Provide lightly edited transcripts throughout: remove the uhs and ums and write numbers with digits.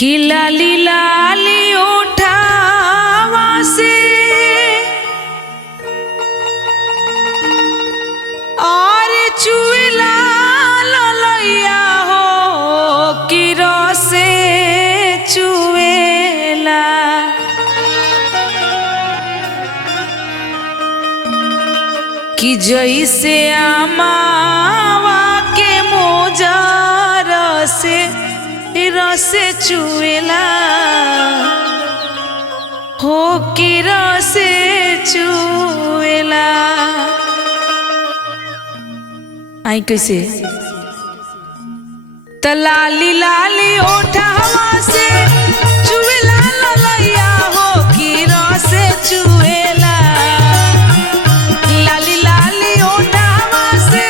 कि लाली लाली उठावा से और चुएला ललैया हो कि रसे चुएला कि जैसे आमावा के मोजार से रसे चुएला हो कि रसे चुएला। आई कैसे त लाली लाली ओठवा से चुएला ललैया हो कि रसे चुएला। लाली लाली ओठवा से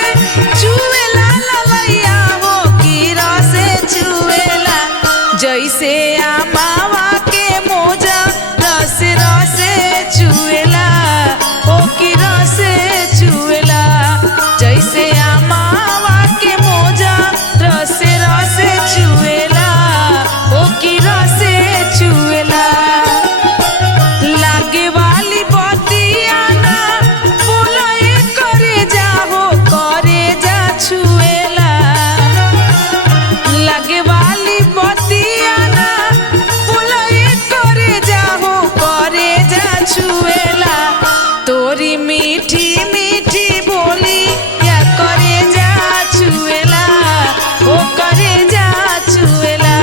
चुएला ललैया हो कि रसे चुएला। जैसे आमावा के मोजा रस रसे चुएला हो कि रसे चुएला। जैसे आमावा के मोजा रसे रसे चुएला हो कि रसे चुएला। लागे वाली बतिया ना बोले करे जा हो करे जा छुएला। लागे वाली बतिया ना बोले करे जा हो करे जा छुएला। तोरी मीठी मीठी बोली या करे जा छुएला हो करे जा छुएला।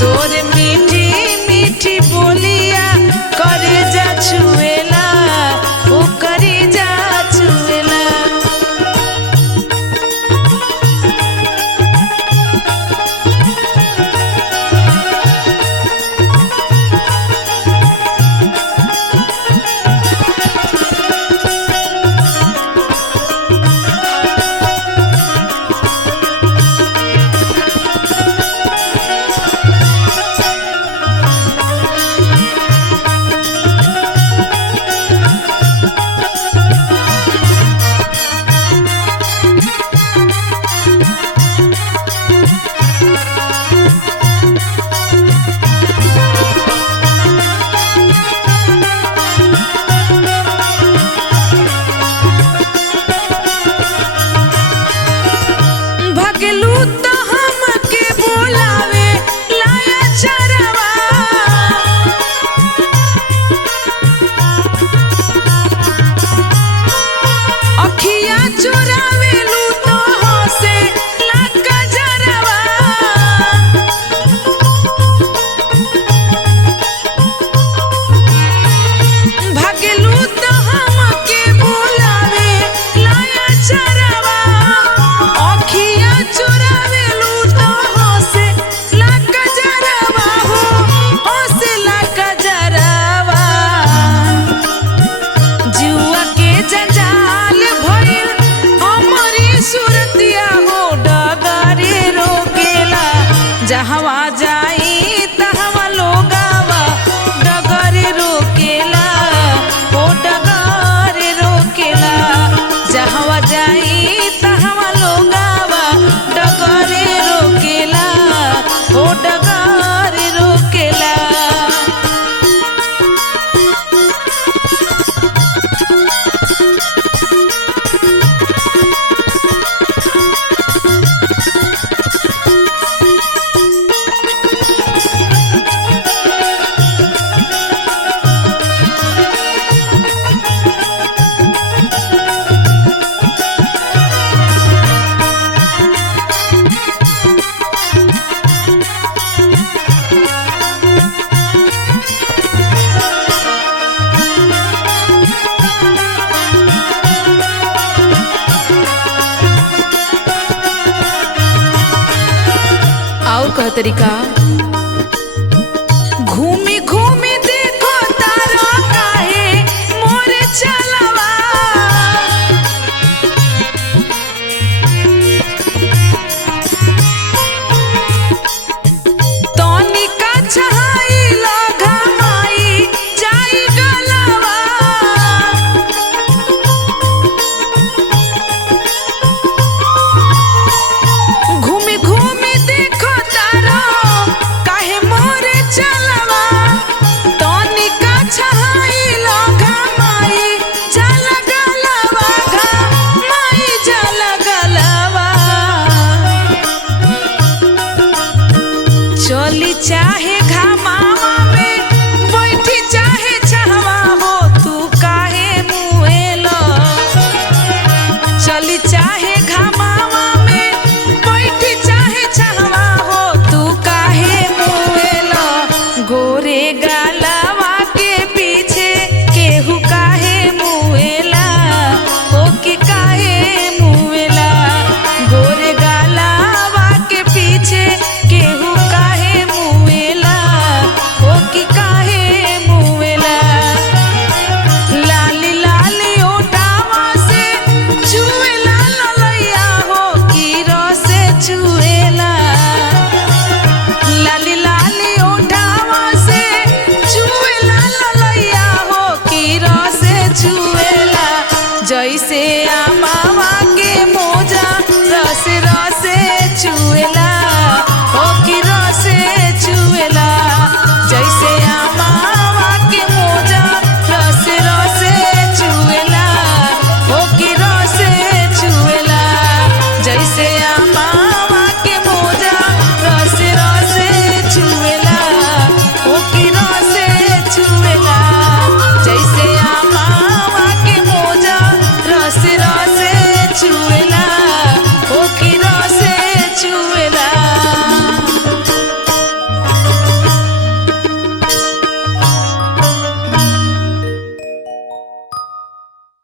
तोरे मीठी मीठी बोलिया करे जा छुएला हो करे जा छुएला। भगलू तो हमके बोलावे लाया चरवा। अखिया चुरावेलू तो हंसे लाका जरवा। भगलू तो हमके बोलावे लाया चरवा। अखिया चुरावेलू तो हंसे लाका जरवा हो हंसे लाका जरवा। जुआ के जंजाल भइल हमरी सुरतिया हो डगरे रोकेला। जहवा जाई तहवा लोगावा डगरे रोकेला हो डगरे रोकेला। जहवा जाई तहवा लोगावा डगरे रोकेला हो डगरे रोकेला। और कह तरीका घूमी घूमी देखो तारा काहे मोरे चलवा। तनिका छहाई लगा माई जाई गलवा। घूमी घूमी देखो तारा चाहे घामावा